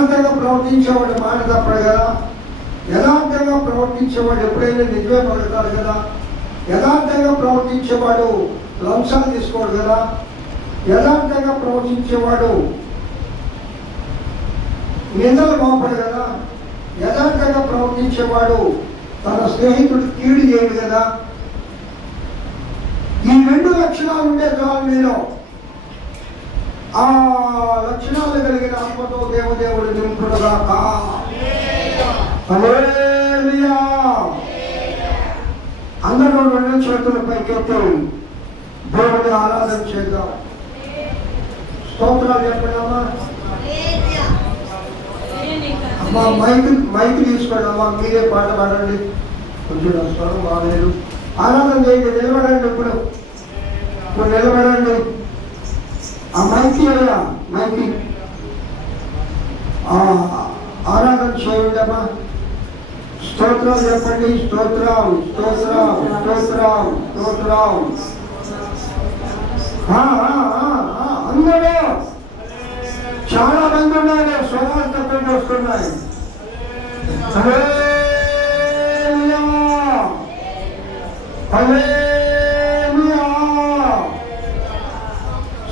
యథార్థంగా ప్రవర్తించేవాడు మాట తప్పడు కదా. యథార్థంగా ప్రవర్తించేవాడు ఎప్పుడైనా నిజమే పలుకుతాడు కదా. యథార్థంగా ప్రవర్తించేవాడు లంచాలు తీసుకోడు కదా. యథార్థంగా ప్రవర్తించేవాడు నిందలు మోపడు కదా. యథార్థంగా ప్రవర్తించేవాడు తన స్నేహితుడు కీడు చేయడు కదా. ఈ 2 లక్షణాలు ఉండే చాలు మీలో. ఆ లక్షణాలు కలిగిన ఆత్మతో దేవదేవుడు నింపుడుగాక. హల్లెలూయా. అందరూ 2 చేతుల పైకెత్తి దేవుని ఆరాధన చేద్దాం. స్తోత్రాలు చెప్పండమ్మా. అమ్మా మైక్ తీసుకోండి అమ్మా, మీరే పాట పాడండి. కొంచెం స్వరం బాగలేదు. ఆరాధన చేయండి. నిలబడండి. ఇప్పుడు నిలబడండి. ఆ మైకి ఆరాధన చేయండి అమ్మా. స్తోత్రాలు చెప్పండి. స్తోత్రం స్తోత్రం స్తోత్రం స్తోత్రం. అందరూ చాలా మంది ఉన్నారు. స్వరాలు తప్పకుండా వస్తున్నాయి. హల్లెలూయా హల్లెలూయా.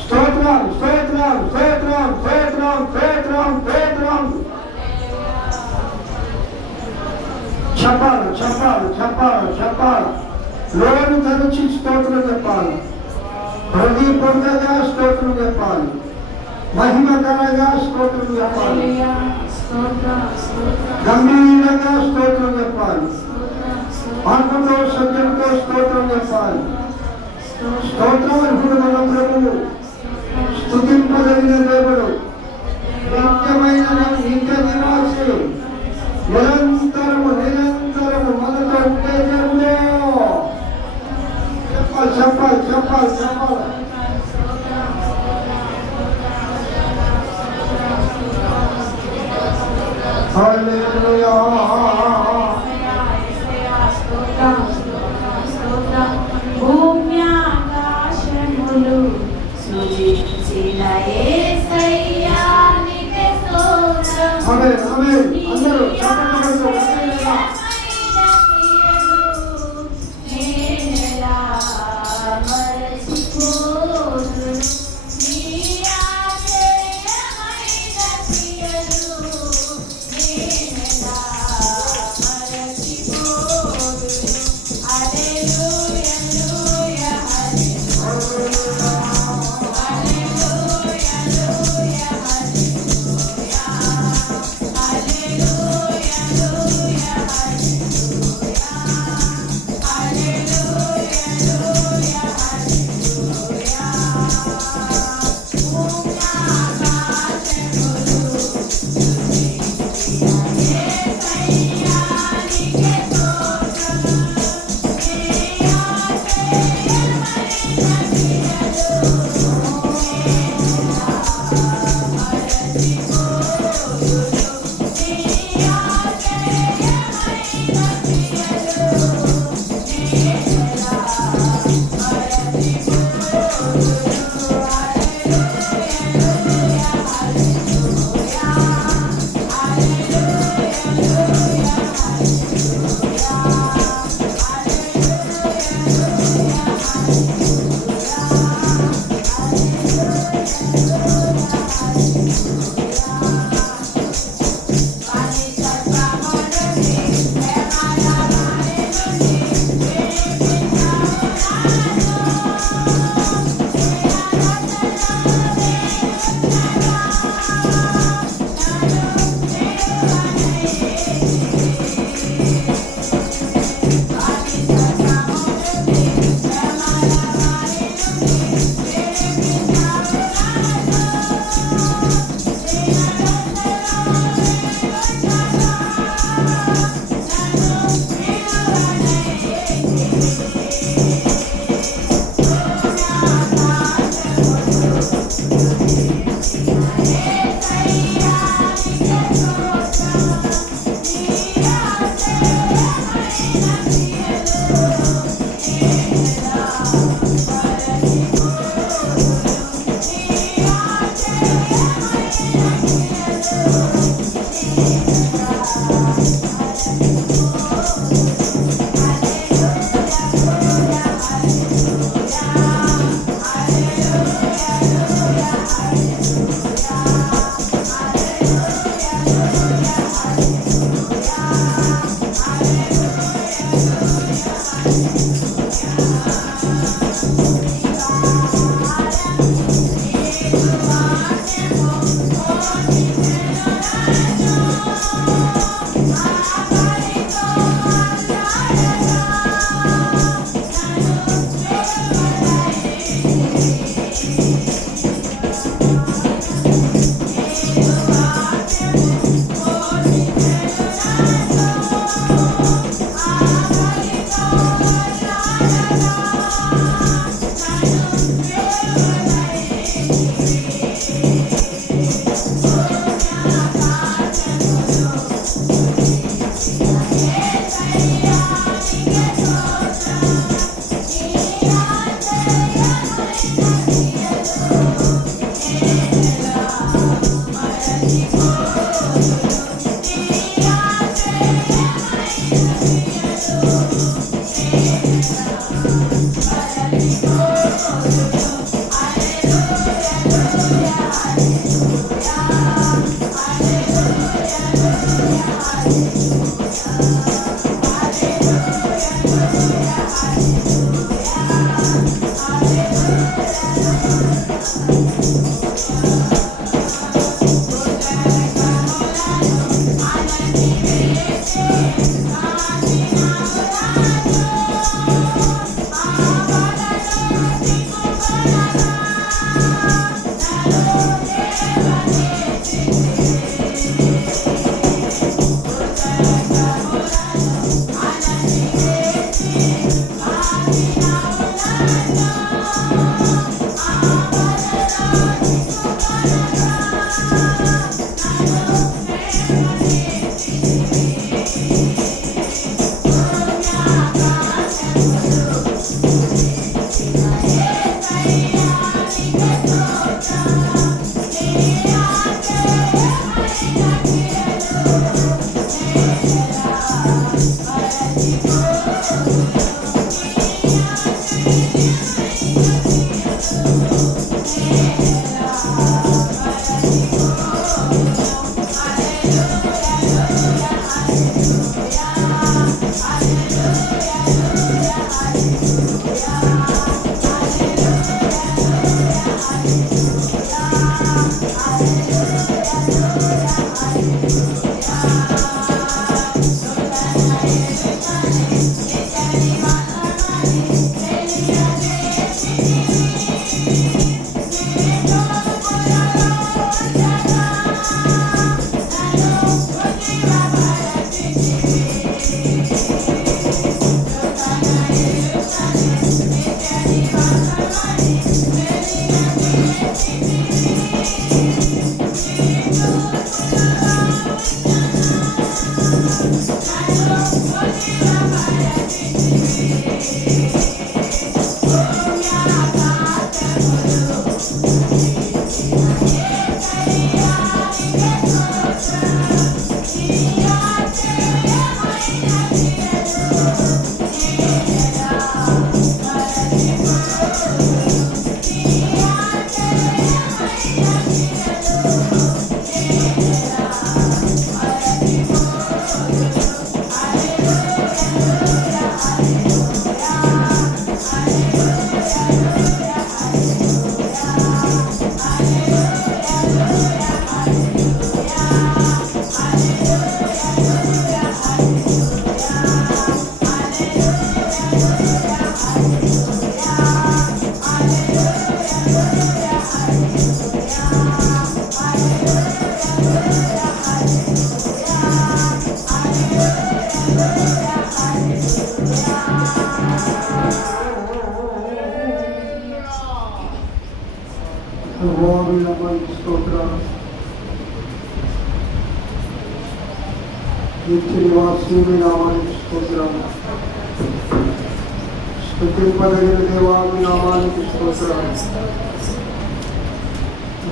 స్తోత్రం స్తోత్రం స్తోత్రం స్తోత్రం స్తోత్రం స్తోత్రం. చెప్పాలి చెప్పాలి చెప్పాలి చెప్పాలి. లోను తరచి స్తోత్రం చెప్పాలి. హృదయపూర్వకంగా స్తోత్రం చెప్పాలి. మహిమకరంగా స్తోత్రం చెప్పాలి. గంభీరంగా స్తోత్రం చెప్పాలి. ఆత్మతో సత్యంతో స్తోత్రం చెప్పాలి. స్తోత్రం ఇప్పుడు మన ప్రభువు స్తుతింపదగిన దేవుడు, నిత్యమైన నిత్య నివాసి, నిరంతరము నిరంతరము మనతో ఉండే దేవుడు. చెప్పాలి చెప్పాలి చెప్పాలి చెప్పాలి. హల్లెలూయా. భూమ్యాకాశములు సృజించిన యేసయ్యా నీకే స్తోత్రం. ఆమేన్ ఆమేన్. అందరూ చప్పట్లు కొడుతూ నిత్య నివాసి మీ నామానికి స్తోత్రం. స్తుతింపదగిన దేవా మీ నామానికి స్తోత్రం.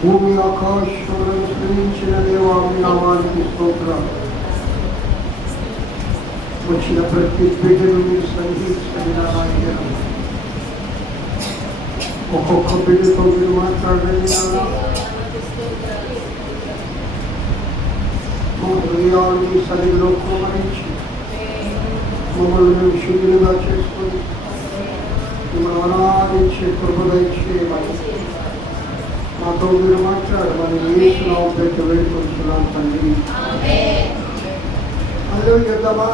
భూమి ఆకాశములను సృజించిన దేవా మీ నామానికి స్తోత్రం. వచ్చిన ప్రతి బిడ్డను మీరు సన్నిహించిన నాయన, ఒక్కొక్క బిడ్డతో మీరు మాట్లాడండి నాన్న. మా హృదయాలు మీ సన్నిధిలో కుమరించి మమ్మల్ని మేము శుద్ధులుగా చేసుకొని మిమ్మల్ని ఆరాధించే కృపగా ఇచ్చేయమని మాతో మీరు మాట్లాడమని యేసునామములో పెట్టి వేడుకొంటున్నాం తండ్రి. హల్లెలూయా చెప్తామా?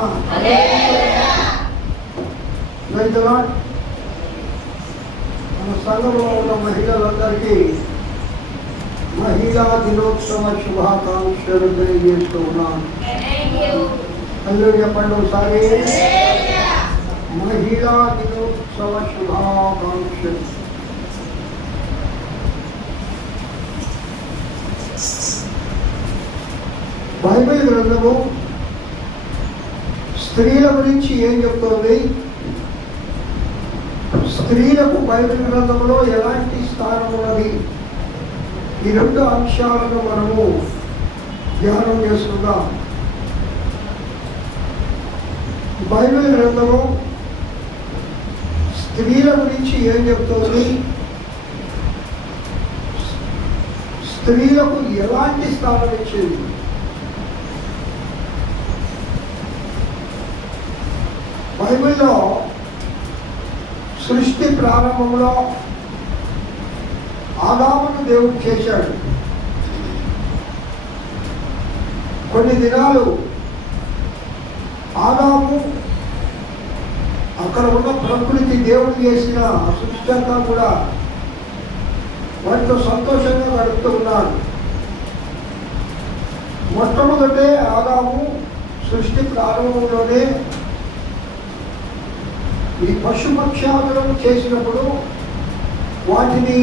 Praise the lord. మన సంఘంలో ఉన్న మహిళలందరికీ మహిళా దినోత్సవ శుభాకాంక్షలు తెలియజేస్తూ ఉన్నాను. హల్లెలూయా చెప్పండి ఒకసారి. మహిళా దినోత్సవ శుభాకాంక్షలు. బైబిల్ గ్రంథము స్త్రీల గురించి ఏం చెప్తోంది? స్త్రీలకు బైబిల్ గ్రంథంలో ఎలాంటి స్థానం ఉన్నది? ఈ రెండు అంశాలను మనము ధ్యానం చేసుకుందాం. బైబిల్ గ్రంథము స్త్రీల గురించి ఏం చెప్తోంది? స్త్రీలకు ఎలాంటి స్థానం ఇచ్చేది? బైబిల్లో సృష్టి ప్రారంభంలో ఆదామును దేవుడు చేశాడు. కొన్ని దినాలు ఆదాము అక్కడ ఉన్న ప్రకృతి దేవుడు చేసిన సృష్టి అంతా కూడా వాటితో సంతోషంగా గడుపుతూ ఉన్నాడు. మొట్టమొదటే ఆదాము సృష్టి ప్రారంభంలోనే ఈ పశుపక్షాదులను చేసినప్పుడు వాటిని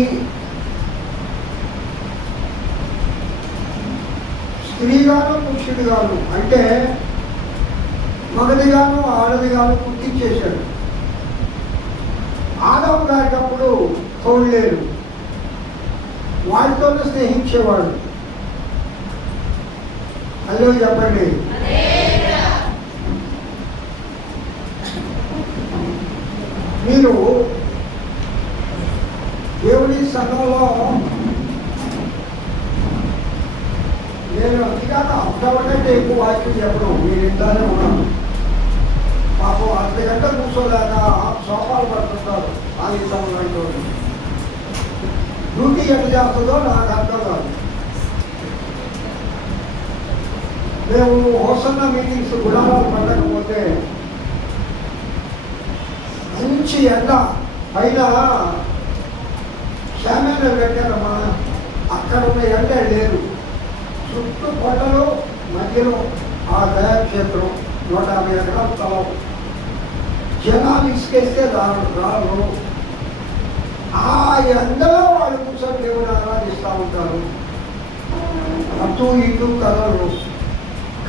స్త్రీగాను పురుషుడిగాను, అంటే మగదిగాను ఆడదిగాను పుట్టించేశాడు. ఆదాము గారికి అప్పుడు తోడలేరు, వాటితోనే స్నేహించేవాడు. హలో చెప్పండి. మీరు దేవుని సంఘంలో నేను అందుకని అర్థమంటే ఎక్కువ వాక్యం చెప్పడం మీరు ఇంట్లోనే ఉన్నాను. మాకు అర్ధగంట కూర్చోలేక సోపాలు పడుతుంటారు. ఆగిస్తామంటూ డ్యూటీ ఎట్లా చేస్తుందో నాకు అర్థం కాదు. మేము హోసన్న మీటింగ్స్ గుడారాలు పడకపోతే మంచి ఎండ పైన శామ్యాలు పెట్టారమ్మా. అక్కడ ఉన్న ఎండ లేదు, చుట్టూ కొండలు, మధ్యలో ఆ దయాక్షేత్రం 150 ఎకరాల స్థలం. జనాలు ఇసుకేస్తే రారు. ఆ ఎండలో వాళ్ళు కూర్చొని దేవుని ఆరాధిస్తూ ఉంటారు. అటు ఇటు కదలరు,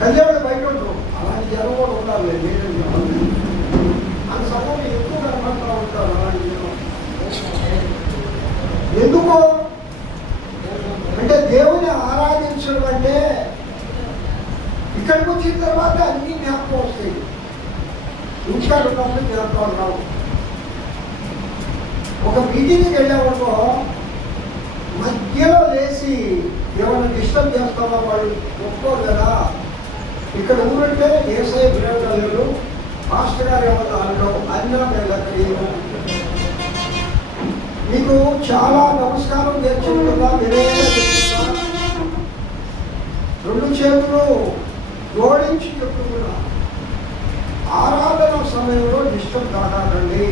కళ్యాణుడు బయట ఉండరు. అలాంటి జనం కూడా ఉండాలి. లేదని చెప్పాలి. అంత సమయం ఎక్కువ కనపడుతూ ఉంటారు అలాంటి జనం. ఎందుకు అంటే దేవుని ఆరాధించడం అంటే ఇక్కడికి వచ్చిన తర్వాత అన్ని జ్ఞాపకం వస్తాయి. ఇంకా ఉన్నప్పుడు జ్ఞాపకాలు రావు. ఒక మీటింగ్కి వెళ్ళేవాళ్ళో మధ్యలో లేచి ఏమైనా డిస్టర్బ్ చేస్తామో వాళ్ళు ఒప్పుకోరు కదా. ఇక్కడ ఊరంటే ఏసఐ వినగలరు, మాస్టర్ గారు ఏమన్నా అనడం అన్నా మేము మీకు చాలా నమస్కారం చేర్చుకుంటున్నా. వినయంగా చెప్తున్నా, రెండు చేతులు జోడించి చెప్తున్నా, ఆరాధన సమయంలో డిస్టర్బ్ కాకండి.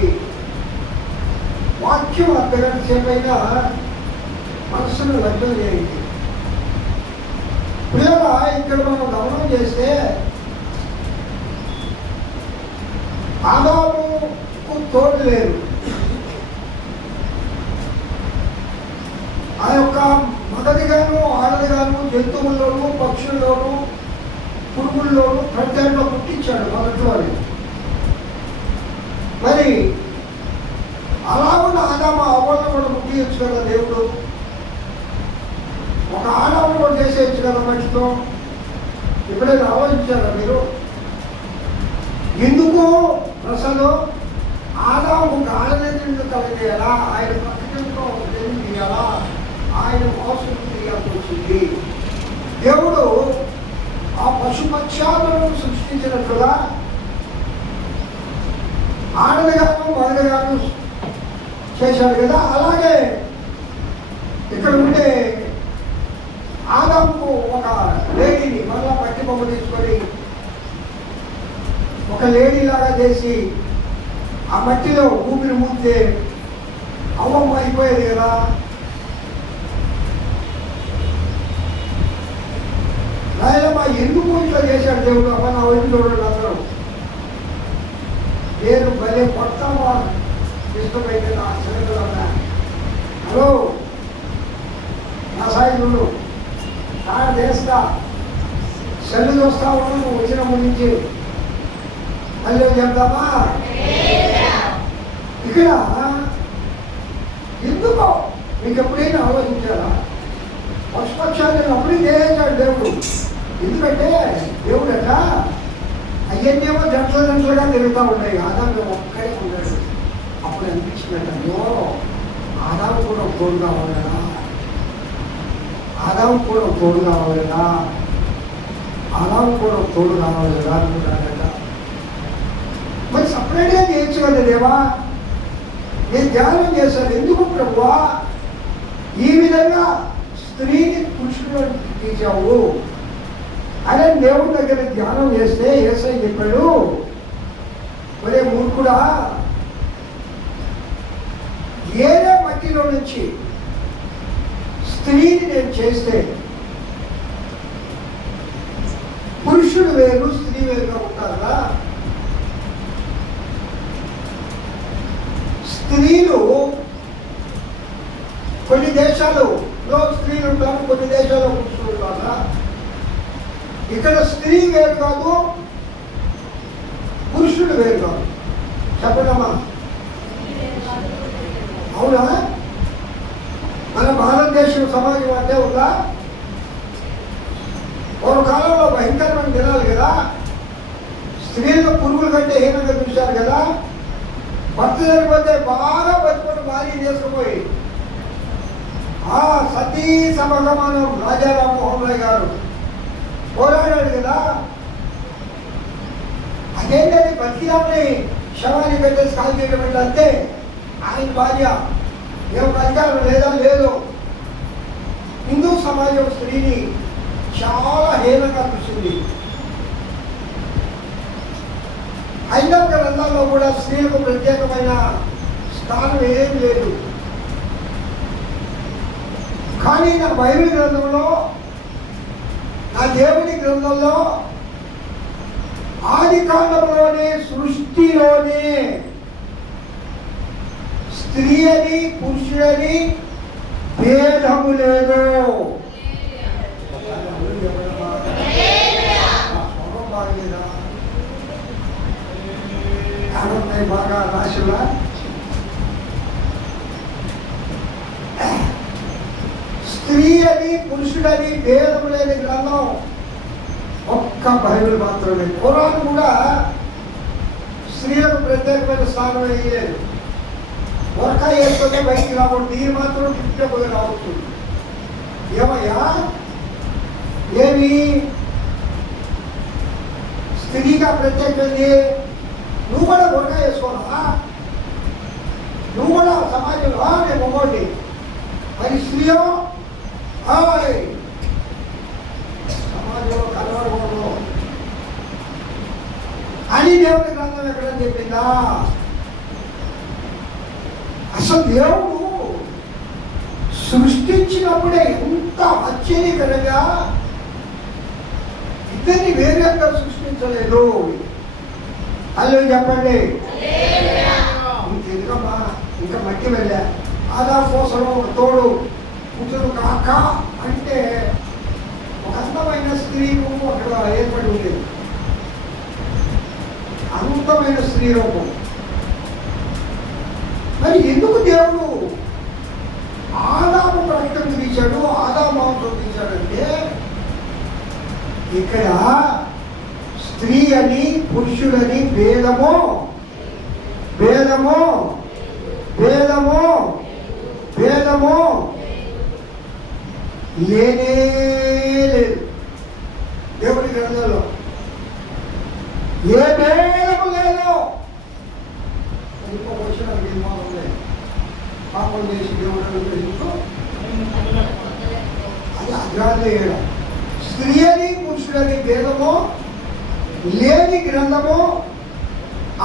వాక్యం అర్ధగంట సేపైనా మనసును లగ్నం చేయండి. పిల్లల ఇక్కడ మనం గమనం చేస్తే ఆదాముకు తోడు లేదు. ఆ యొక్క మగదిగాను ఆడదిగాను, జంతువుల్లోనూ పక్షుల్లోనూ పురుగుల స్త్రీలోను ప్రత్యేకంగా పుట్టించాడు మొదటిలోని. మరి అలా ఉన్న ఆదాము అవ్వలను కూడా పుట్టించచ్చు కదా దేవుడు. ఒక ఆదాము కూడా చేసేయచ్చు కదా మనిషితో. ఎప్పుడైనా ఆలోచించారా మీరు? ఎందుకు అసలు ఆదాము గాఢనిద్ర కలిగేలా, ఆయన ప్రకటనతో తెలియజేయాలా, ఆయన మోసం చేయాల్సి వచ్చింది. దేవుడు ఆ పశుపక్షాలను సృష్టించినట్లుగా ఆడగాను మగగాను చేశాడు కదా. అలాగే ఇక్కడ ఉండే ఆదాముకు ఒక లేడీని మళ్ళా మట్టి బొమ్మ తీసుకొని ఒక లేడీలాగా చేసి ఆ మట్టిలో ఊపిరి మూస్తే అవ్వమ్మ అయిపోయేది కదా. రాయలమ్మ ఎందుకు ఇట్లా చేశాడు దేవుడు? అమ్మ నా వైపు చూడండి అందరూ. నేను భలే కొడతామా ఇష్టమైతే నా చిన్నగా ఉన్నా. హలో నా సాయి చూడు, కాడ చేస్తా సెల్లు చూస్తా ఉన్నాను. నువ్వు వచ్చినప్పటి నుంచి మళ్ళీ చెప్తామా? ఇక్కడ ఎందుకో మీకు ఎప్పుడైనా ఆలోచించారా? పశుపక్షాలను అప్పుడే చేశాడు దేవుడు. ఎందుకంటే దేవుడు అట అయ్యేమో జంటలుగా తిరుగుతూ ఉన్నాయి. ఆదాము ఒక్కడే ఉన్నాడు. అప్పుడు అనిపించిందట, ఆదాము కూడా తోడు కావాలనా, ఆదాము కూడా తోడు కావాలనా, ఆదాము కూడా తోడు కావాలి కదా అనుకున్నాడట. మరి సపరేట్గా చేయొచ్చు కదా దేవా. నేను ధ్యానం చేశాను. ఎందుకు ప్రభువా ఈ విధంగా స్త్రీని పురుషుడు తీసావు అనే దేవుడి దగ్గర ధ్యానం చేస్తే యేసయ్య చెప్పాడు, మరే మూర్ఖుడా, ఏదే మట్టిలో నుంచి స్త్రీని నేను చేస్తే పురుషుడు వేరు స్త్రీ వేరుగా ఉంటారా? స్త్రీలు కొన్ని దేశాలలో స్త్రీలు ఉంటారు, కొన్ని దేశాల్లో పురుషులు ఉంటారా? ఇక్కడ స్త్రీ వేరు కాదు, పురుషుడు వేరు కాదు. చెప్పడమ్మా, అవునా? మన భారతదేశం సమాజం అంటే ఉందా? ఒక కాలంలో భయంకరమైన దినాలు కదా. స్త్రీలు పురుగుల కంటే హీనంగా చూశారు కదా. భర్త జరిగిపోతే బాగా బతుకుని భార్య చేసుకుపోయి ఆ సతీ సమగమనం రాజా రామ్మోహన్ రాయ్ గారు పోరాడాడు కదా. అదేంటది బతికిదాన్ని శవాన్ని పెట్టేసి కాల్ చేయడం అంతే. ఆయన భార్య ఏం అధికారం లేదా? లేదు. హిందూ సమాజం స్త్రీని చాలా హీనంగా చూసింది. హైందవ గ్రంథాల్లో కూడా స్త్రీలకు ప్రత్యేకమైన స్థానం ఏం లేదు. కానీ నా బైబిల్ గ్రంథంలో, నా దేవుని గ్రంథంలో ఆది కాండంలోనే సృష్టిలోనే స్త్రీ అని పురుషుడని భేదము లేదు. బాగా రాశులా స్త్రీ అని పురుషుడని భేదము లేని గ్రంథం ఒక్క బైబిల్ మాత్రమే. ఖురాన్ కూడా స్త్రీలకు ప్రత్యేకమైన స్థానం వేయలేదు. వర్క వేసుకుంటే బయటికి రాకూడదు, దీని మాత్రం చుట్టుపోయి రావచ్చు. ఏమయ్యా, ఏమి స్త్రీగా ప్రత్యేకమైంది? నువ్వు కూడా వర్క వేసుకోరా? నువ్వు కూడా సమాజంలో నేను మొగోడి, మరి స్త్రీయో సమాజంలో కలవడకూడదు అని దేవుడి గ్రంథం ఎక్కడ చెప్పిందా? అసలు దేవుడు సృష్టించినప్పుడే ఎంత ఆశ్చర్యకరంగా ఇద్దరిని వేరేగా సృష్టించలేదు. అల్లు చెప్పండి. ఎందుకమ్మా ఇంకా మట్టి వెళ్ళా ఆదా కోసం తోడు కూతురు కాక అంటే ఒక అందమైన స్త్రీ అక్కడ ఏర్పడి ఉండేది. అద్భుతమైన స్త్రీ రూపం. మరి ఎందుకు దేవుడు ఆదాము ప్రకటన తీశాడు, ఆదాము మాంసం తీశాడంటే ఇక్కడ స్త్రీ అని పురుషులని భేదము భేదము భేదము భేదము లేనే లేదు దేవుడి గ్రంథంలో. ఏ భేదము లేదు. ఇంకో వచ్చిన ఉంది, పాపం చేసి దేవుడు అనుగ్రహించు అది అగ్రాలు వేయడం. స్త్రీ అని పురుషులని భేదము లేని గ్రంథము.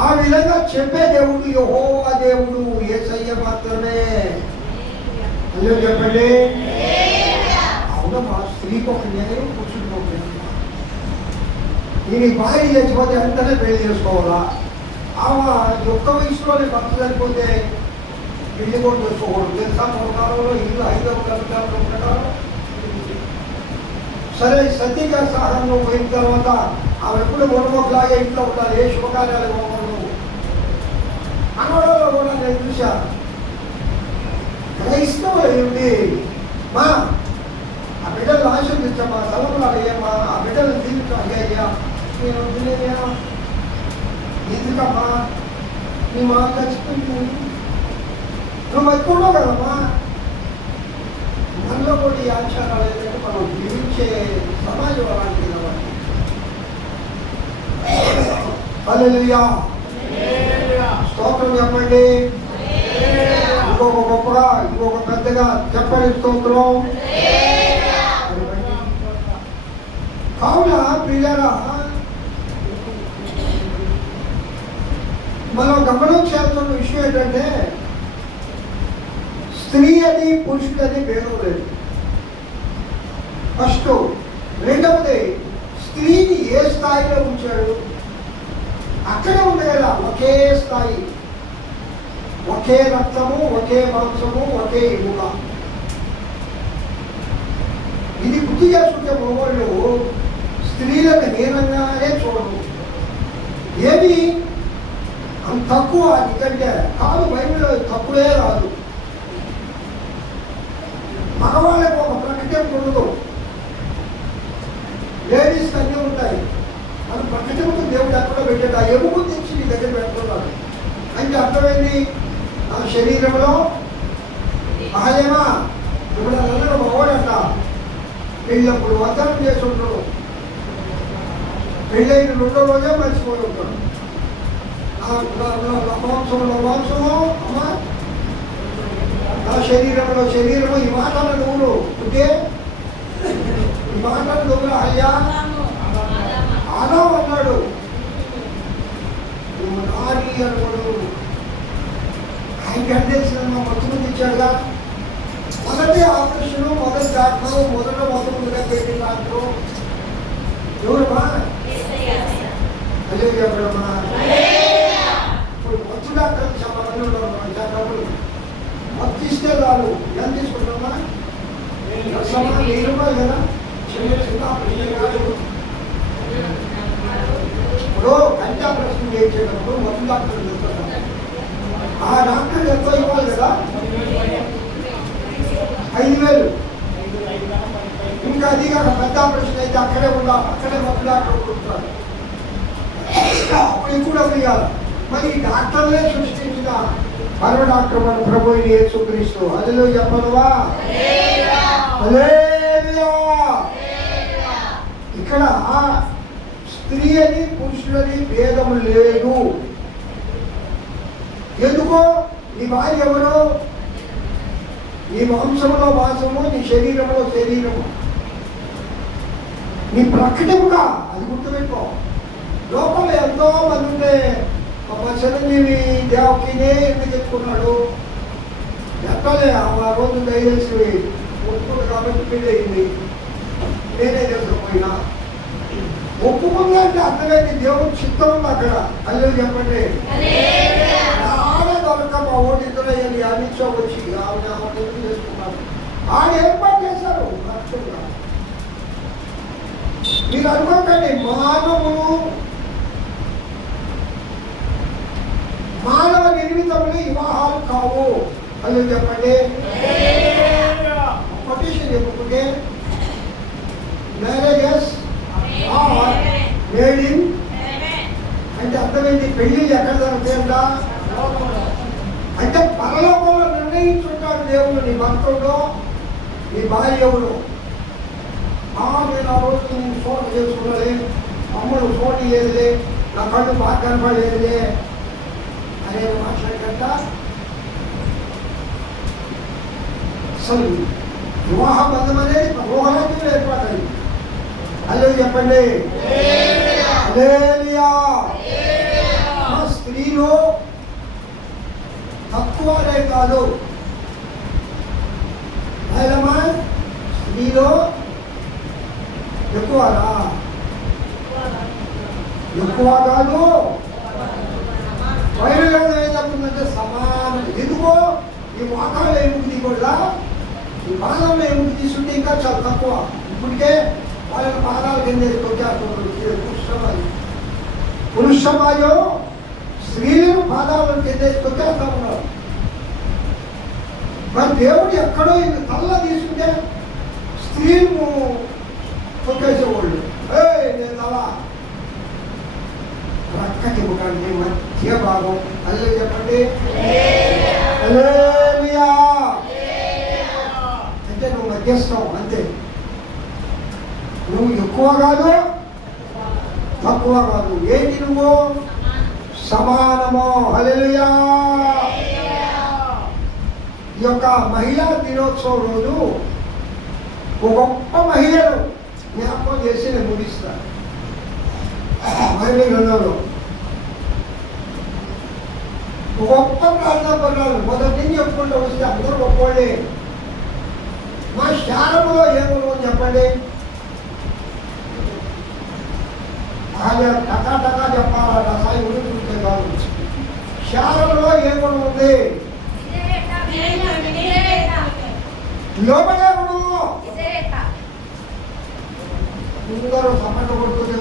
ఆ విధంగా చెప్పే దేవుడు యెహోవా దేవుడు, యేసయ్య మాత్రమే. అయ్యో చెప్పండి. అవునమ్మా, స్త్రీకి ఒక న్యాయం, పురుషుడికి ఒక న్యాయం. నేను భార్య చచ్చిపోతే వెంటనే పెళ్లి చేసుకోవాలా? ఆమె ఒక్క వయసులోనే భర్త చనిపోతే పెళ్లి కూడా చేసుకోకూడదు తెలుసా? పూర్వకాలంలో ఇల్లు 5వ కల్పకాలంలో ప్రకారం. సరే, సతీగా సాగంలో పోయిన తర్వాత ఆమె ఎప్పుడు మొట్టమొదలాగే ఇంట్లో ఉండాలి, ఏ శుభకార్యాలు పోకూడదు. అనవడంలో కూడా నేను చూశాను. క్రైస్తవులు ఏమిటి మా ఆ బిడ్డలు ఆశీర్దించమ్మా, సెలవులు అయ్యమ్మా, ఆ బిడ్డలు జీవితం అయ్యా, నేను వదిలేయా, ఎందుకమ్మా నీ మా చచ్చిపోయింది, నువ్వు బతుకున్నావు కదమ్మా. మనలో కూడా ఈ ఆచారాలు ఏంటంటే మనం జీవించే సమాజం అలాంటిది కాబట్టి. హల్లెలూయా, స్తోత్రం చెప్పండి. ఇంకొక గొప్పగా, ఇంకొక పెద్దగా చెప్పండి స్తోత్రం. కావున ప్రియులారా, మనం గమనించాల్సిన విషయం ఏంటంటే స్త్రీ అని పురుషుడని భేదం లేదు. ఫస్ట్. రెండవది, స్త్రీని ఏ స్థాయిలో ఉంచాడు? అక్కడే ఉంది కదా, ఒకే స్థాయి, ఒకే రక్తము, ఒకే మాంసము, ఒకే ఎముక. ఇది గుర్తు చేసుకుంటే మగవాళ్ళు స్త్రీలను హీనంగానే చూడరు. ఏమి అంత తక్కువ ఎందుకంటే కాదు, బైబిల్లో తక్కువే రాదు. మగవాళ్ళకి ఒక ప్రకటన ఉండదు, లేడీస్కి అన్నీ ఉంటాయి. మన ప్రకటనకు దేవుడు ఎక్కడ పెట్టాడు, ఆ ఎముక తెచ్చి నీ దగ్గర పెట్టుకున్నాడు అంటే అర్థమైంది. నా శరీరంలో మహాదేమా ఇప్పుడు అందరూ మగవాడంట పెళ్ళప్పుడు వద్దనం చేసి ఉంటాడు, పెళ్ళైన 2వ రోజే మర్చిపోయి ఉంటాడు. మాంసము అమ్మా, నా శరీరంలో శరీరము, ఈ మాటలు నువ్వు ఉంటే ఈ మాటలు నువ్వు అయ్యా ఆదాము అన్నాడు, నువ్వు నాని అనుకోడు. ఆయనకి అందేసిన మొత్తం ఇచ్చాడుగా. మొదటి ఆపరేషను, మొదటి డాక్టరు, మొదటి పెట్టిన డాక్టరు ఎవరమ్మా? అదే చెప్పడమ్మా. ఇప్పుడు మొత్తం డాక్టర్ చెప్పాలని చెప్పాలి. మొత్తం ఇస్తే చాలు. ఏం తీసుకుంటామా? ₹1000 కదా, చిన్న చిన్న ఆపరేషన్ కాదు. ఇప్పుడు కంటి ఆపరేషన్ చేసేటప్పుడు మొత్తం డాక్టర్ చెప్తారు, ఆ డాక్టర్ ఎంత ఇవ్వాలి కదా, 5,000. ఇంకా అది కాక పెద్ద ఆపరేషన్ అయితే అక్కడే ఉండాలి, అక్కడే మొత్తం డాక్టర్ ఉంటారు, అప్పుడు కూడా ఇవ్వాలి. మరి డాక్టర్లే సృష్టించిన పరమ డాక్టర్ మన ప్రభు యేసుక్రీస్తు. అదిలో చెప్పనువా? ఇక్కడ స్త్రీ అని పురుషులని భేదము లేదు. ఎందుకో? నీ భార్య ఎవరు? నీ మాంసంలో మాంసము, నీ శరీరంలో శరీరము, నీ ప్రకటముగా. అది గుర్తుపెట్టుకో. లోకంలో ఎంతో మంది ఉంటే చిరంజీవి దేవకినే ఎందుకు చెప్పుకున్నాడు? ఎక్కలే ఆ రోజు దయచేసి ఒప్పుకుంది కాబట్టి పెళ్ళి అయింది, నేనే చేసుకుపోయినా. ఒప్పుకుందంటే అర్థమైంది దేవుడు చిత్తం ఉంది అక్కడ. అల్లే చెప్పండి. ఆడే దొరక మా ఓటు ఇద్దరు అనిచ్చో వచ్చి ఆవిడ చేసుకున్నాడు. ఆడ ఏర్పాటు చేశారు రక్షణగా. మీరు అనుకోకండి, మానవులు మానవ నిర్మితములు వివాహాలు కావు. అది చెప్పండి. కొటేషన్ చెప్పుకుంటే మ్యారేజెస్ ఆర్ మేడ్ ఇన్ అంటే అర్థమైంది. పెళ్లి ఎక్కడ జరుగుతాయంట? అంటే పరలోకంలో నిర్ణయించుంటాడు దేవుడు. నీ భర్తలో నీ భార్య ఎవరు? నేను ఆ రోజు నేను ఫోన్ చేసుకున్నలే, అమ్మను ఫోన్ లేదులే, నా కళ్ళు బాగా కనపడలేదులే అనేది మాట్లాడట. అసలు వివాహ బంధం అనేది రోగరాజ్యంలో ఏర్పడాలి. అదే చెప్పండి. స్త్రీలు తక్కువనే కాదు, స్త్రీలో ఎక్కువనా? ఎక్కువ కాదు. బైబిల్లో ఏం చెప్తుందంటే సమానం. ఎందుకో ఈ వాకాలు ఎముక కూడా ఈ పాదంలో ఎముక తీసుకుంటే ఇంకా చాలా తక్కువ. ఇప్పటికే వాళ్ళని పాదాల కింద కొట్టేస్తున్నారు. పురుష సమాజం స్త్రీలను పాదాలను కింద కొట్టేస్తా ఉన్నారు. మరి దేవుడు ఎక్కడో తల్ల తీసుకుంటే స్త్రీలను తొక్కేసేవాళ్ళు. నేను తల రక్కకి ఇవ్వకండి మధ్య భాగం. అదే చెప్పండి. అంటే నువ్వు మధ్యస్థం అంతే. నువ్వు ఎక్కువ కాదు, తక్కువ కాదు. ఏంటి నువ్వు? సమానము. హల్లెలూయా. ఈ యొక్క మహిళా దినోత్సవం రోజు ఒక గొప్ప మహిళను జ్ఞాపకం చేసి నేను ముగిస్తాను. బైబిల్ గ్రంథంలో గొప్ప ప్రార్థన పడ్డాను. మొదటి నుంచి చెప్పుకుంటూ వస్తే అందరూ గొప్పవాళ్ళే. మా శారములో ఏముందో చెప్పండి. ఆయన టకా టకా చెప్పాలట. సాయి ఊరి చూస్తే కాదు. శారములో ఏముంది ఉంది? లోపలే ఉండు. అందరూ సమ్మట కొడుతుంటే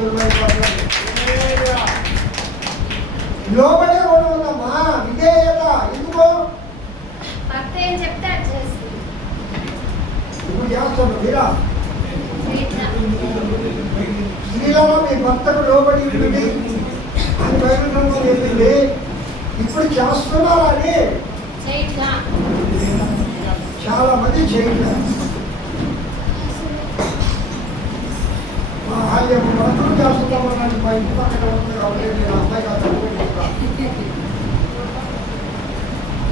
లోపలే కూడా ఉందమ్మా. విధేయత. ఎందుకో ఇప్పుడు చేస్తాను మీరా స్త్రీలలో మీ భర్తకు లోబడి ఉంటుంది అని బయటలో చెప్పింది. ఇప్పుడు చేస్తున్నారని చాలా మంది చేయట్లేదు. భర్తలు చేస్తున్నామన్నాడు. మా ఇంటి పక్కన ఉంటుంది కాబట్టి నేను అమ్మాయి కాదు.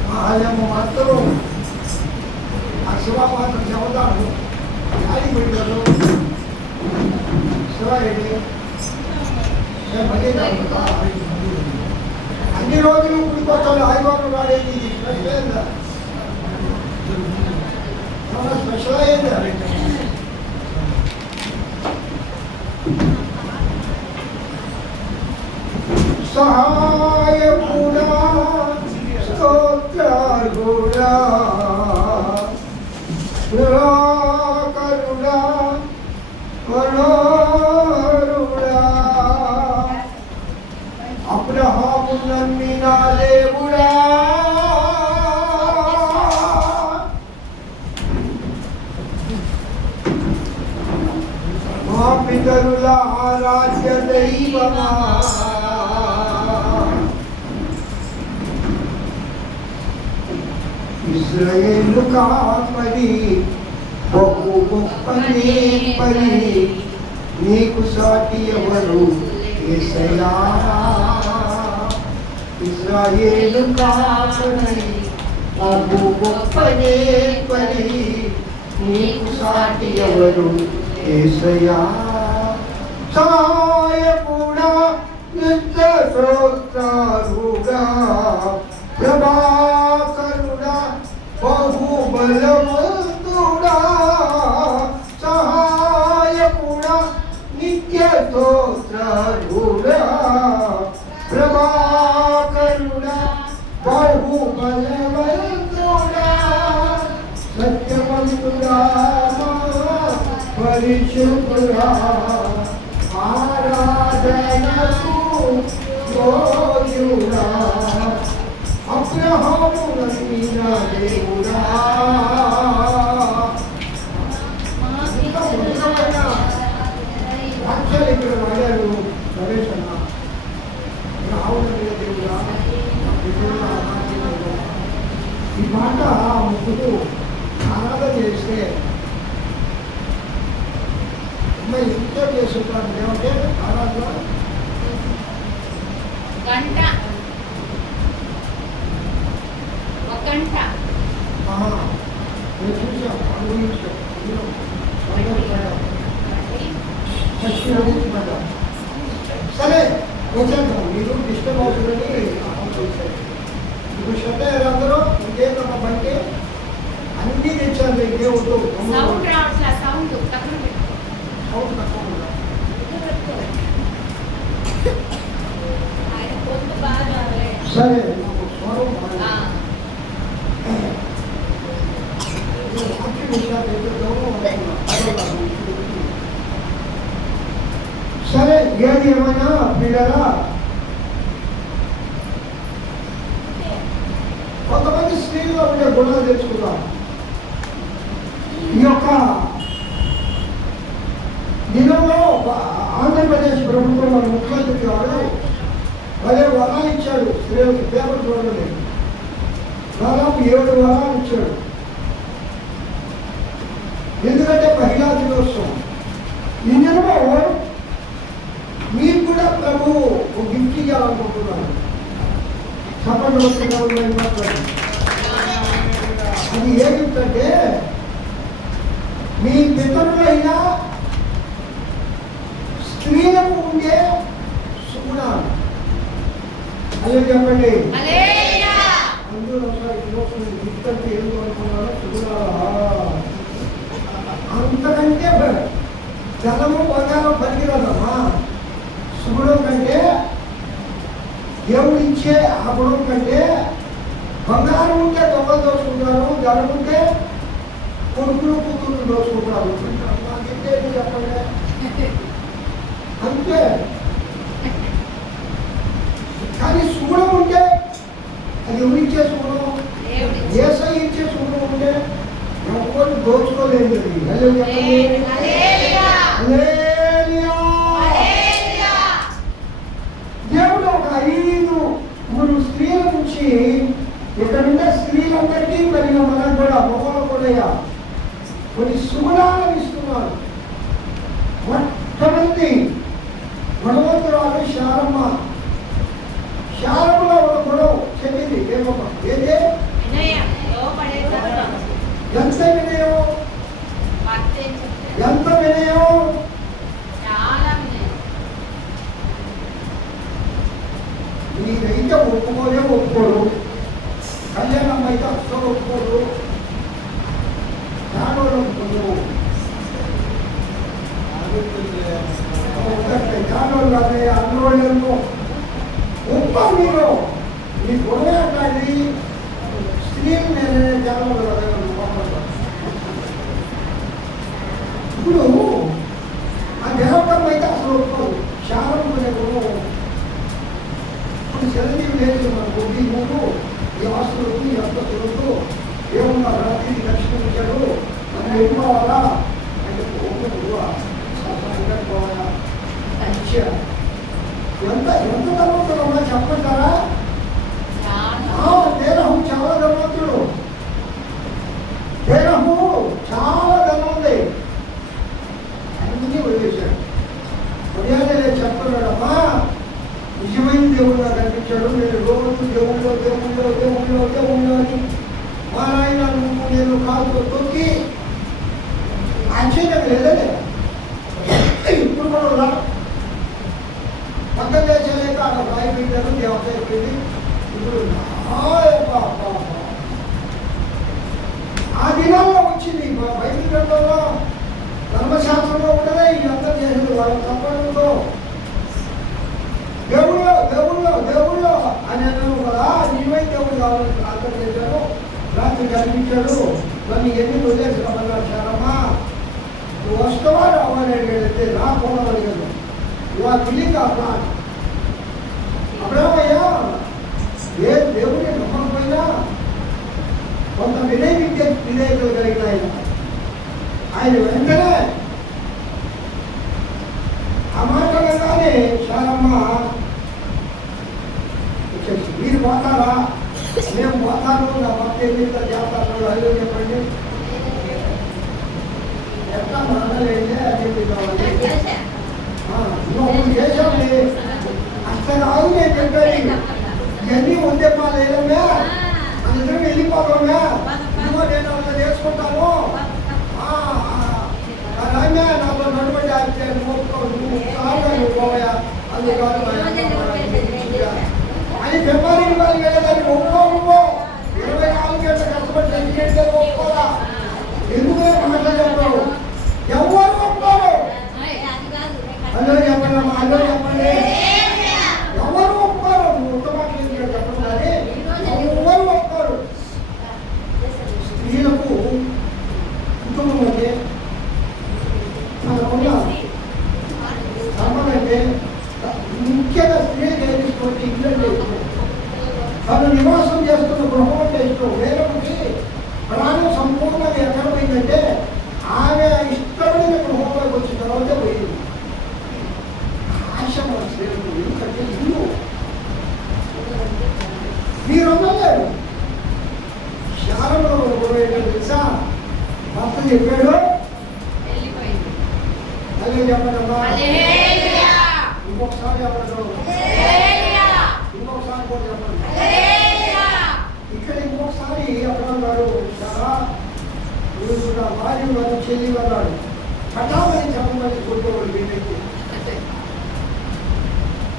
మా భర్తలు ఆ శివ మాత్రం చెబుతాను. గాలి పెట్టారు శివారెడ్డి అన్ని రోజులు కుడిపోతాడు. ఆదివారం వాడేది స్పెషల్ అయిందా? స్పెషల్ అయిందా? సహాయకుడా స్తోత్రార్హుడా నిరాకరుడా మనోహరుడా అబ్రహాము నమ్మిన దేవుడా మా పితరుల ఆరాధ్య దైవమా ఇశ్రాయేలు కాపరి బహు గొప్ప నేపరి నీకు సాటి ఎవరు యేసయ్యా. ఇశ్రాయేలు కాపరి బహు గొప్ప నేపరి నీకు సాటి ఎవరు యేసయ్యా. సహాయకుడా నిత్య స్తోత్రార్హుడా ప్రభాకరుడా బహుబలవంతుడా సహాయకుడా నిత్య స్తోత్రార్హుడా ప్రభాకరుడా బహుబలవంతుడా సత్యవంతుడా పరిశుద్ధుడా ఆరాధనకు యోగ్యుడా అబ్రహాము నమ్మిన దేవుడా. ఇంకా ముఖ్యమైన వాక్యాలు ఇక్కడ వాడారు నరేష్ అన్న. అబ్రహాము నమ్మిన దేవుడా, ఈ మాట ముగ్గురు ఆరాధన చేస్తే ఎంతో చేస్తుంటాను. ఏమంటే ఆరాధన గంట ఒక గంట నేను చూసాం అనుభవించాం. సరే వచ్చాను, మీరు డిస్టర్బ్ అవుతుందని ఇప్పుడు శ్రద్ధ అందరూ ఇంకేదమ్మా బంటే అన్నీ తెచ్చాను. ఇంకేవద్దు సౌండ్ రావట్లా, సౌండ్ తక్కువ సౌండ్ తక్కువ ఉందా? ఆయన పొద్దు బాగా సరే నాకు స్వరం బాగా. సరే ఏది ఏమైనా పిల్లరా, కొంతమంది స్త్రీలో ఉండే గుణాలు తెలుసుకుందాం. ఈ యొక్క దినంలో ఆంధ్రప్రదేశ్ ప్రభుత్వం మన ముఖ్యమంత్రి గారు భలే వరాలు ఇచ్చాడు స్త్రీలకు. పేపర్ చూడండి, దాదాపు 7 వరాలు ఇచ్చాడు. ఎందుకంటే మహిళా దినోత్సవం ఈ నెలలో మీకు కూడా ప్రభు ఒక గిఫ్ట్ ఇవ్వాలనుకుంటున్నాను. చెప్పండి, అది ఏ గిఫ్ట్ అంటే మీ పితరులైన స్త్రీలకు ఉండే సుగుణాలు. అదే చెప్పండి. అందరూ గిఫ్ట్ అంటే ఏం అనుకున్నారో సుగుణాలు. అంతకంటే జలము బంగారం పనికిరాదమ్మా. సుగుణం కంటే దేవుడు ఇచ్చే ఆ గుణం కంటే బంగారం ఉంటే దొంగలు దోచుకుంటారు, ధనం ఉంటే కొడుకులు కూతురు దోచుకుంటారు. నాకంటే చెప్పండి అంతే. కానీ సుగుణం ఉంటే అది ఎవరిచ్చే సుగుణం? యేసయ్య ఇచ్చే సుగుణం ఉంటే ఎవరు దోచుకోలేదు. దేవుడు ఒక 5 స్త్రీల నుంచి ఇక్కడ ఉండే స్త్రీలందరికీ మరియు మనకు కూడా మొగలు కూడా కొన్ని సుగుణాలను ఇస్తున్నారు. మొట్టమొదటి గుణవంతురాలు శారమ్మ. శారమ్మలో ఒక గుణం చెప్పింది ఏమమ్మా? ఏదే? ఎంత వినయం, ఎంత వినయం. మీరైతే ఒప్పుకోరు, కళ్యాణం అయితే అసలు ఒప్పుకోరు, దానిలో ఒప్పుకోరు. దానిలో అదే అన్నోళ్ళను ఒప్ప మీరు మీ గొడవ అంటాడి స్త్రీలు నేనే జనంలో. ఇప్పుడు ఆ దేవతం అయితే అసలు ఒప్పుకోరు. శారం అనే గుణం చదివి లేదు. మనకు ఈ మూడు ఈ ఆస్తులకు ఈ అంతస్తులకు ఏమన్నా రాత్రి లక్ష్మించాడు మనం ఎదుకోవాలా అంటే ఎంత ఎంత ధనవంతుడమ్మా చెప్పంటారా? దేహం చాలా ధనవంతుడు, దేహము చాలా ధనం ఉంది. అన్నీ వదిలేశాడు. ఉదయాన్నే నేను చెప్తున్నాడమ్మా, నిజమైన దేవుడు నాకు కనిపించాడు. నేను రోజు దేవుళ్ళు అని మా నాయన నేను కాలుతో తొక్కి ఆశ్చర్యం లేదండి. ఇప్పుడు కూడా పక్కన లేచలేక అక్కడ రాయి పెట్టాను, దేవత అయిపోయింది. ఇప్పుడు ఆ దినాల్లో వచ్చింది మా బైబిల్ గ్రంథంలో ధర్మశాస్త్రంలో ఉండదే ఇదంతా చేసేది. వాళ్ళ తప్పడంతో దేవుళ్ళు అని అన్నాను కదా. నీవై దేవుడు కావాలని ప్రార్థన చేశాను. రాత్రి కనిపించాడు. నన్ను ఎన్ని వదిలేసినామన్నారు. శారమ్మా నువ్వు వస్తావా రావాలని అడిగాడు. రాకుండా అడిగాను. ఇవా తెలియక అప్పుడేమయ్యా ఏ దేవుడిని నమ్మకపోయి కొంత విధేయతలు కలిగిన ఆయన వెంటనే ఆ మాటలగానే శారమ్మ వచ్చేసి, మీరు పోతారా? మేము పోతాను, నా భర్త ఏమి చేస్తాను, అదే చెప్పండి. ఎట్లా మానలేదే అని నువ్వు చేసావులే, అసలు రాదు నేను చెప్పాను. ఇవన్నీ ఉందేమ్మా లేదమ్మా, అందరం వెళ్ళిపోవమ్మా, ఇదిగో నేను అలా చేసుకుంటాను. రామ్యా నాతో నడువండి నువ్వు పోయా అందుకాదు అని ఫిబ్రవరి వాళ్ళు వెళ్ళేదాన్ని ఒప్పుకో. 24 గంటల కష్టపడి 2 గంటలు ఒప్పుకోరా? ఎందుకు మాట్లాడారు? ఎవరు ఒప్పుకోరు? అల్లో చెప్పండి, అల్లో చెప్పండి. ఎవరు ఒప్పుకోరు? నువ్వు ఉత్తమాటలు చెప్పండి, కానీ ఎవరు ఒప్పుకోరు. స్త్రీలకు కుటుంబం అంటే అంటే ముఖ్యంగా స్త్రీలు ఏమిస్తుంది, ఇల్లు తను నివాసం చేస్తున్న గృహం అంటే ఇష్టం. వేరొకటి ప్రాణం సంపూర్ణంగా ఎక్కడ పోయిందంటే ఆమె ఇష్టపడిన గృహంలోకి వచ్చిన తర్వాతే పోయింది. ఆశ మన స్త్రీలకు ఎందుకంటే ఇల్లు మీరు ఉండలేరు. శారంలో ఏంటో తెలుసా? భర్త చెప్పాడు, అదే చెప్పడమ్మా, ఇంకొకసారి చెప్పడం, ఇంకొకసారి కూడా చెప్పండి. ఇక్కడ ఇంకొకసారి అన్నాడు, చాలా భార్య వారు చెల్లి అన్నాడు, కటామని చెప్పమని కొట్టేవాడు వీళ్ళకి.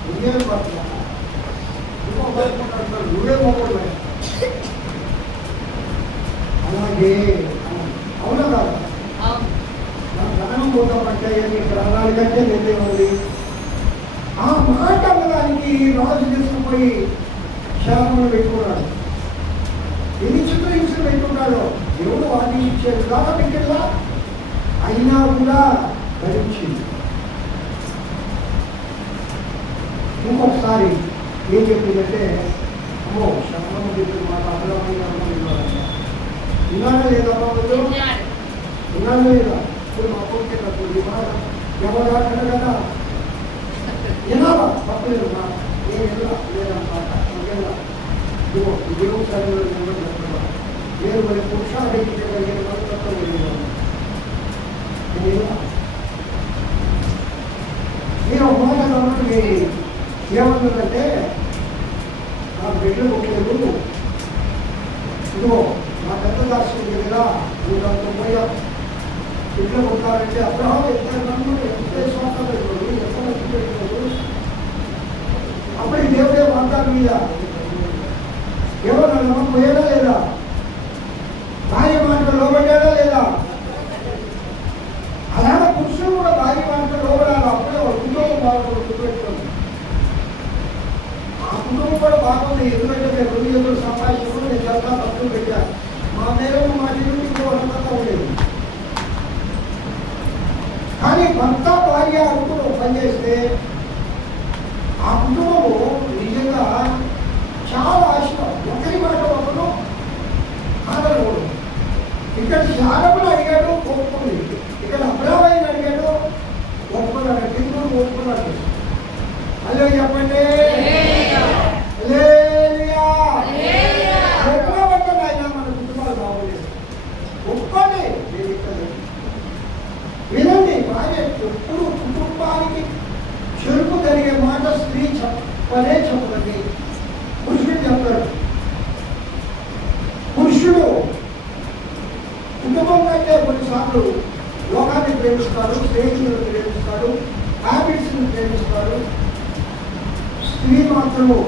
నువ్వేం పడుతున్నా, ఇంకొకసారి నువ్వే మొక్కడు. అలాగే అవునా కాదు? ప్రాణం పోతామంటే ప్రాణాలకంటే నిందే ఉంది. ఆ మాట అన్నదానికి రాజు తీసుకుపోయి శాపములు పెట్టుకున్నాడు. ఎన్ని చిత్రహింసలు పెట్టుకున్నాడో దేవుడు వాటిని ఇచ్చాడు కాదా పెట్టేలా, అయినా కూడా భరించింది. ఇంకొకసారి ఏం చెప్పిందంటే, అమ్మో శాపము చెప్పిన మాట అర్థమైన విన్నాడా లేదా? విన్నాడా లేదా? ఇప్పుడు మా కోరికే తప్పుడు ఈ మాట ఎవరు ఆడారు కదా, వినాలా? తప్పలేదు మాట, నేను వెళ్ళా లేదన్నమాట. ఓకేనా? ఇదిగో దేవుడు సరిగ్గా చెప్పడం నేను మరి పురుషానికి నేను మనస్తత్వం నేను ఒక మాట అన్నట్టు ఏమన్నదంటే, నా బిడ్డలు పుట్టలేదు, ఇదిగో నా పెద్ద దాక్షి కదా, నువ్వు దాంతో పోయా బిడ్డలు పుట్టాలంటే అబ్రహాం ఎంత స్వార్థం పెట్టాడు, ఎంత మంచి పెట్టాడు. అప్పటికి దేవుడే వాగ్దానం మీద ఎవరు పోయాడా లేదా? భార్య మాటలు లోబడ్డాడా లేదా? అలాగే పురుషులు కూడా భార్య మాటలు లోబడాలి. అప్పుడే ఒక కుటుంబం బాగుంటుంది. ఆ కుటుంబం కూడా బాగుంది. ఎందుకంటే నేను 2 ఎదురు సంపాదించుకుని నేను చాలా తప్పులు పెట్టాను. మా మేరకు మా ఇంటికి ఇంకో అంతా ఉండేది. కానీ భర్త భార్య కుటుంబం పనిచేస్తే ఆ కుటుంబము నిజంగా చాలా ఆశ. ఒకరి మాట ఒకరు ఆదరకూడదు. ఇక్కడ శారములు అడిగాడు, ఒప్పుకుంది. ఇక్కడ అబ్రాహాముని అడిగాడు, ఒప్పుకున్నాడు. హిందువులు ఒప్పుకున్నాడు. అలా చెప్పండి, ఎట్లా పట్టండి అయినా మన కుటుంబాలు బాగోలేదు. ఒప్పుకోండి. వినండి, భార్య ఎప్పుడు కుటుంబానికి చెరుపు జరిగే మాట స్త్రీ చెప్పనే చెప్పదండి. పురుషుడు చెప్తాడు. పురుషుడు కుటుంబం కంటే కొన్నిసార్లు లోకాన్ని ప్రేమిస్తాడు, స్నేహితులను ప్రేమిస్తాడు, హ్యాబిట్స్ని ప్రేమిస్తాడు. స్త్రీ మాత్రము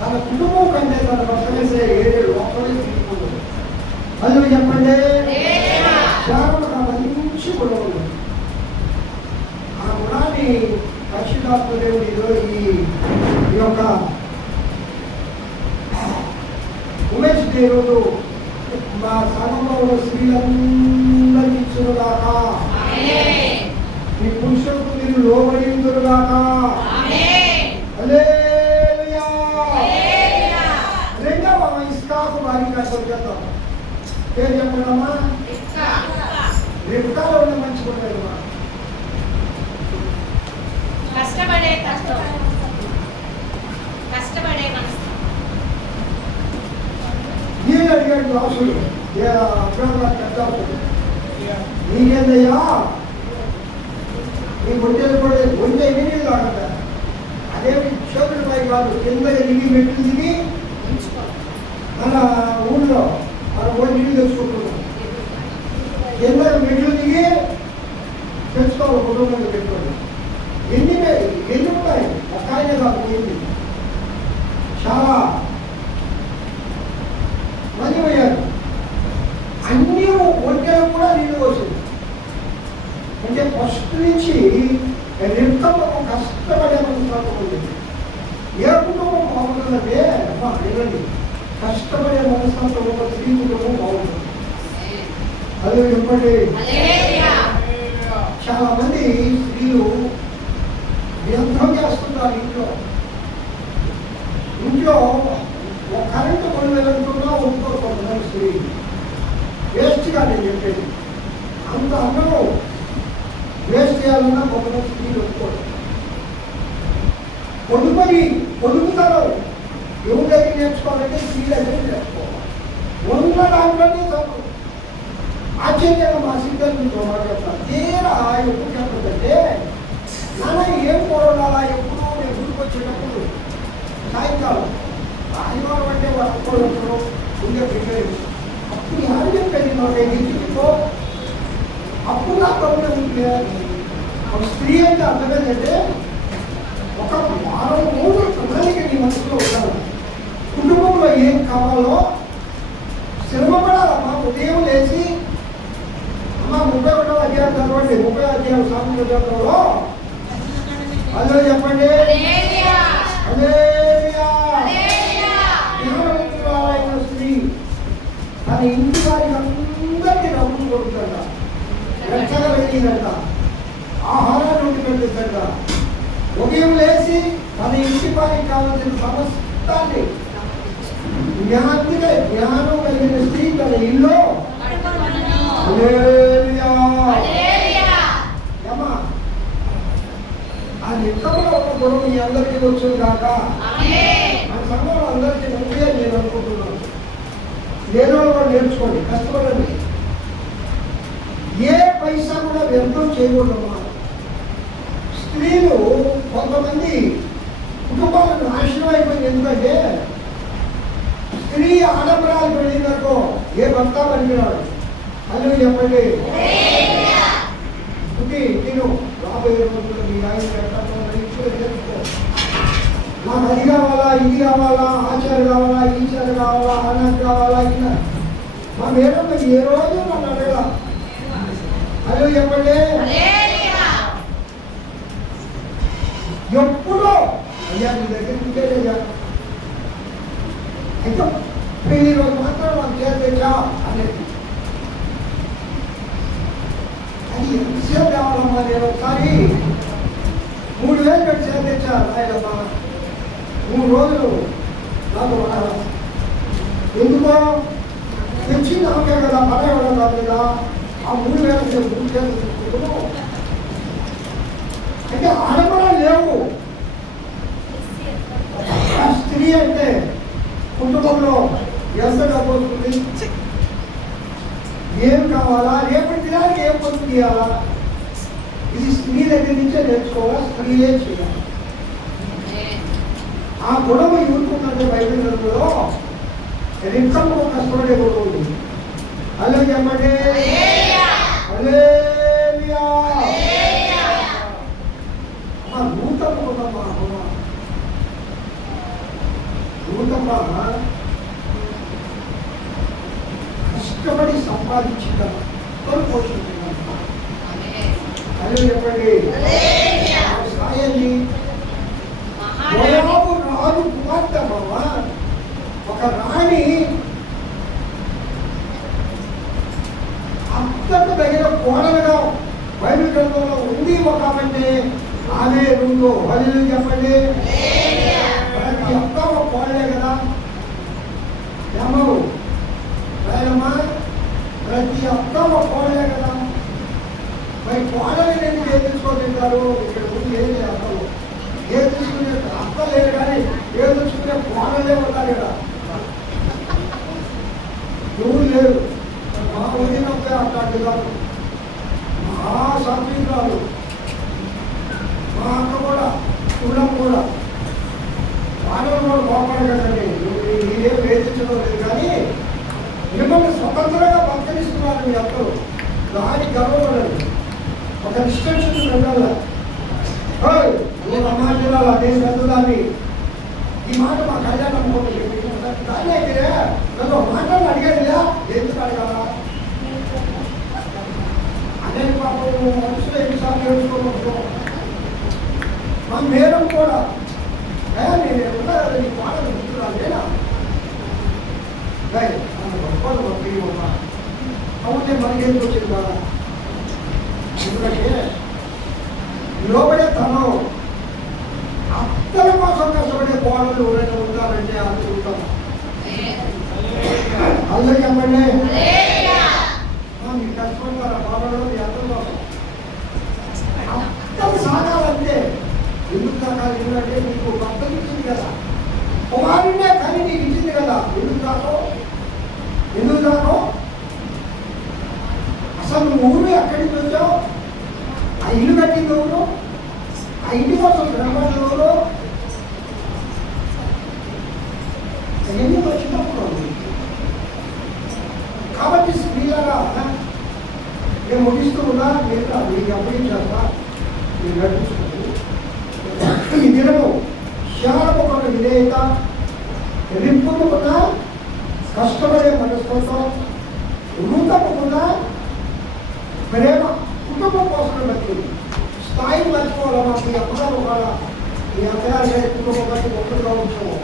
తన కుటుంబం కంటే తన భర్తనేసే ఏడే లోపలే తీసుకుంటుంది. అది చెప్పండి, శారములకు మంచి గుణం ఉంది. ఆ గుణాన్ని పరిశుద్ధాత్మ దేవుడు ఈ యొక్క ఉమేష్ దేవుడు మా సంఘంలో ఉన్న స్త్రీలందరికీ ఇచ్చునుగాక. మీ పురుషులకు మీరు లోబడిందురుగాక. హల్లెలూయా. రెండవ ఇస్సాకు భార్య చేద్దాం. పేరు చెప్పడమ్మా ఇంకా రిబ్కాలో ఉన్న మంచి కొట్టాడు కష్టపడే కష్టం కష్టపడే మనసు నేను అడిగాడు దాసుడు అబ్రహ్మ పెద్దాసుడు నీకేందయ్యా నీ ఒంటెలు కూడా ఒంటె నీళ్ళు తాగట అదేమి చేతుల పై కాదు కింద దిగి మెట్లు దిగి మన ఊళ్ళో మన ఓ నీళ్ళు తెచ్చుకుంటున్నాం కింద మెట్లు దిగి తెచ్చుకోవాలి కుటుంబంలో పెట్టుకోండి ఎన్ని ఉన్నాయి ఒక ఆయనే కాదు పోయింది చాలా మంది పోయారు అన్ని ఒంటెలు కూడా నీళ్ళు వచ్చింది అంటే ఫస్ట్ నుంచి రిబ్కాలో కష్టపడే మనసు ఉంది ఏ కుటుంబం బాగుంటుందంటే అమ్మా వినండి కష్టపడే మనస్తత్వం ఒక స్త్రీ కుటుంబం బాగుంటుంది అదే చెప్పండి చాలా మంది స్త్రీలు వ్యర్థం చేస్తున్నారు ఇంట్లో ఒక కరెంటు కొని వెళ్తున్నా ఒప్పుకోకుండా స్త్రీ వేస్ట్గా నేను చెప్పేది అంత అన్నం వేస్ట్ చేయాలన్నా కొంతమంది స్త్రీలు ఒప్పుకోరు పొడుగుతారు ఎవరి దగ్గర నేర్చుకోవాలంటే స్త్రీ దగ్గర నేర్చుకోవాలి ఉన్న దాంట్లోనే చదువు ఆశ్చర్యంగా మా సిద్ధంతో మాట్లాడతాను తీరా ఎప్పుడు చెప్పదంటే నాన్న ఏం కోరాలా ఎప్పుడు నేను గుడికి వచ్చేటప్పుడు సాయంకాలం ఆదివారం అంటే వాళ్ళు ఉండే ప్రిపేర్ అప్పుడు ఎవరు చెప్పేది నేను ఇంటికో అప్పుడు నా ప్రాబ్లం ఉంది ఒక స్త్రీ అంటే అర్థమైందంటే ఒక వారం రోజుల ప్రణాళిక నీ మనసులో ఉండాలి కుటుంబంలో ఏం కావాలో శ్రమపడాలమ్మా ఉదయం లేచి అమ్మ 31వ అధ్యాయం చదవండి 30వ అధ్యాయం సామెతల గ్రంథంలో అదే చెప్పండి జ్ఞానవంతురాలైన స్త్రీ తన ఇంటి వారికి అందరికీ డబ్బులు కొడుతుంట రక్షగా వెళ్ళిందంట ఆహారాన్ని ఉండి పెడుతుందంట ఉదయం లేచి తన ఇంటి వారికి కావాల్సిన సమస్తాన్ని జ్ఞానం కలిగిన స్త్రీ తన ఇల్లు ఆ నిత్యంలో ఒక గుణం మీ అందరికీ వచ్చు కాక మన సంఘంలో అందరికీ మంచిగా నేను అనుకుంటున్నాను నేను కూడా నేర్చుకోండి కష్టపడండి ఏ పైసా కూడా వ్యర్థం చేయకూడదమ్మా స్త్రీలు కొంతమంది కుటుంబాలకు నాశనం అయిపోయింది ఎందుకంటే స్త్రీ ఆడంబరాలు వెళ్ళిందనుకో ఏ భర్త పనికిరాడు అల్లు చెప్పండి నేను రాబోయే రోజుల్లో మీ ఆయన నేర్చుకో నాకు అది కావాలా ఇది కావాలా ఆచారం కావాలా ఈచారు కావాలా అన్నది కావాలా ఇలా మా మేడం ఏ రోజు నన్ను అడగల అల్లు చెప్పండి ఎప్పుడో అయ్యా మీ దగ్గర ఇంకేదయ్యా అయితే పెళ్లి రోజు మాత్రం నాకు చేద్దా అనేది అది ఎంతసేపు కావాలమ్మా నేను ఒకసారి 3000 పెట్టి చేర్చాను ఆయనమ్మా 3 రోజులు నాకు ఎందుకో తెచ్చింది ఆమె కదా పడ ఇవ్వడం కాదు కదా ఆ 3000 తీసుకుంటున్నాను అంటే ఆడంబరాలు లేవు ఆ స్త్రీ అంటే కుటుంబంలో ఎంత డబ్బు వస్తుంది ఏం కావాలా రేపటి దినానికి ఏం పొందు తీయాలా ఇది స్త్రీ దగ్గర నుంచే నేర్చుకోవాలా స్త్రీయే చేయాలి ఆ గుణం యూరుకుందంటే బైబిల్ గ్రంథంలో రిబ్కాలో కష్టపడే గుణం ఉంది అలా చెప్పండి నూతమ్మ గుణమ్మా నూతమ్మ కష్టపడి సంపాదించిన పోషించిందమ్మా అదే చెప్పండి సాయండి మోయాబు రాజు కుమార్తె అమ్మ ఒక రాణి అంతకు తగిన కోడలుగా బైబిల్ గ్రంథంలో ఉంది ఒక అంటే ఆమె రూలో హల్లెలూయా చెప్పండి ప్రతి ఒక్క కోడలే కదా ఏమవు రాయమ్మా ప్రతి అక్క ఒక కోడలే కదా. మరి కోడలు ఎందుకు ఏం తీసుకోతింటారు? ఇక్కడ ముందు ఏం అక్కలు ఏం తీసుకునే అక్క లేదు, కానీ ఏం తీసుకునే కోడలే ఉంటారు కదా. నువ్వు లేరు. మా వదినప్పే అట్లాంటి కాదు, మా సంవత్సరాలు, మా అక్క కూడా కులం కూడా వాళ్ళని కూడా కోపడగలండి. మీరేం వేధించడం లేదు, కానీ మిమ్మల్ని స్వతంత్రంగా బతికిస్తున్నారు మీ అక్కలు. దానికి గర్వపడండి. ఒక రిస్ట్రిక్షన్ వెళ్ళాల. నువ్వు సమాజాలు నేను చదువుదాన్ని ఈ మాట మా కళ్యాణం దాన్ని అయితే నన్ను మాటలు అడిగాడుగా, ఎందుకు అడగాల అనే పాపం మనుషులు ఎన్నిసార్లు నేర్చుకోవచ్చు. మా మేడం కూడా నేను ఎప్పుడా నీ పాటలు గుర్తురాలేనా గొప్పలు గొప్ప అవుతే మనకేందుకు వచ్చింది కదా. ఎందుకంటే లోపడే తను అత్తల కోసం కష్టపడే కోడలు ఎవరైనా ఉంటారంటే అనుకుంటాం. అల్లే చెప్పండి, మీకు కష్టపడతారా కోడలు? మీ అత్తల కోసం అత్తలు సాగాలంటే ఎందుకు సాగాలి? ఎందుకంటే నీకు భర్తలు ఇచ్చింది కదా, కుమారుడే కానీ నీకు ఇచ్చింది కదా. ఎందుకు కాకో? ఎందుకు కాకో? అసలు నువ్వు ఎక్కడి నుంచి వచ్చావు? ఆ ఇల్లు కట్టింది ఎవరు? ఆ ఇంటి కోసం శ్రమపడ్డది ఎవరు? ఎందుకు వచ్చినప్పుడు కాబట్టి స్త్రీలగా నేను ముగిస్తూ ఉన్నా. మీరు మీకు అప్పగించేస్తా, మీరు నడిపించుకోండి. ఈ దినము శాలముకున్న విధేయత, రింపుకున్న కష్టపడే మనస్తత్వం, రూపముకున్న ప్రేమ, కుటుంబం కోసం బతికి స్థాయిని మర్చిపోవాలమ్మా. మీ అమ్మగారు వాళ్ళ మీ అమ్మగారు కుటుంబం బట్టి ఒక్కరుగా ఉంచాము.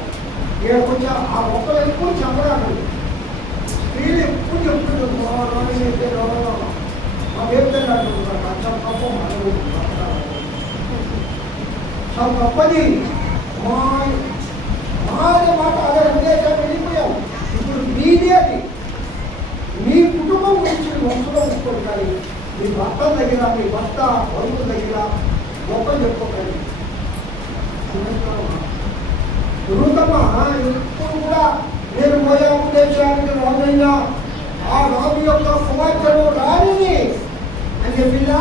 ఇక్కడ కొంచెం ఆ ఒక్కరు ఎప్పుడు చెప్పరాకండి. స్త్రీలు ఎప్పుడు చెప్తుంటారు మా వేపుతారు చాలా తప్ప చాలా తప్పది. మాదే మాట అదే ఉద్దేశాన్ని వెళ్ళిపోయాం. ఇప్పుడు మీదే అది మీ కుటుంబం గురించి వంశంలో ఉంచుకోండి, కానీ మీ భర్త దగ్గర మీ భర్త బంధువుల దగ్గర గొప్ప చెప్పుకోకండి. రూతమ్మ ఎప్పుడు కూడా నేను పోయే ఉద్దేశానికి రాజైనా ఆ రాజు యొక్క కుమార్తెను రానిది అని చెప్పిందా?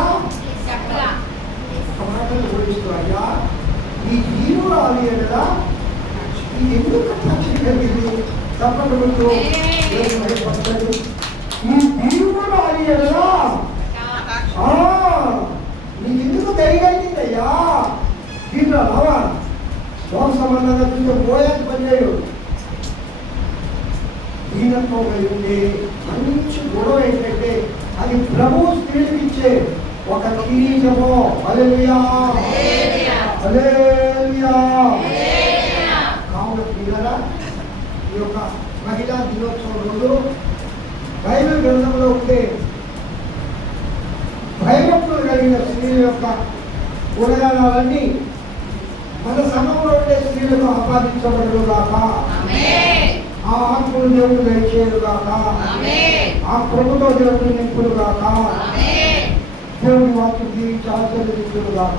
మాటలు గురిస్తూ అయ్యా ఈ జీవు రాలి కదా, ఇది ఎందుకు కలిగింది తప్పదు. ఈ జీవు రాలి కదా నీకు ఎందుకు ధైర్యందయ్యా? దీంట్లో రావా లోక సంబంధంగా చూస్తే పోయాక పనిచేయడు. దీనత్వం కలిగి ఉంటే మంచి గొడవ ఏంటంటే అది ప్రభువు స్త్రీలకు ఇచ్చే ఒక కిరీటము. హల్లెలూయా హల్లెలూయా. కావున ప్రియులారా, ఈ యొక్క మహిళా దినోత్సవం రోజు బైబిల్ గ్రంథంలో ఉండే భయభక్తులు కలిగిన స్త్రీల యొక్క గుణగణాలన్నీ మన సంఘంలో ఉండే స్త్రీలకు ఆపాదించబడరు గాక. ఆ ఆత్మలు దేవుడు దయచేయడు గాక. ఆ ప్రభుత్వ దేవుడు నింపుడు గాక. దేవుని వాక్యం దీవించి ఆశీర్వదించుడు గాక.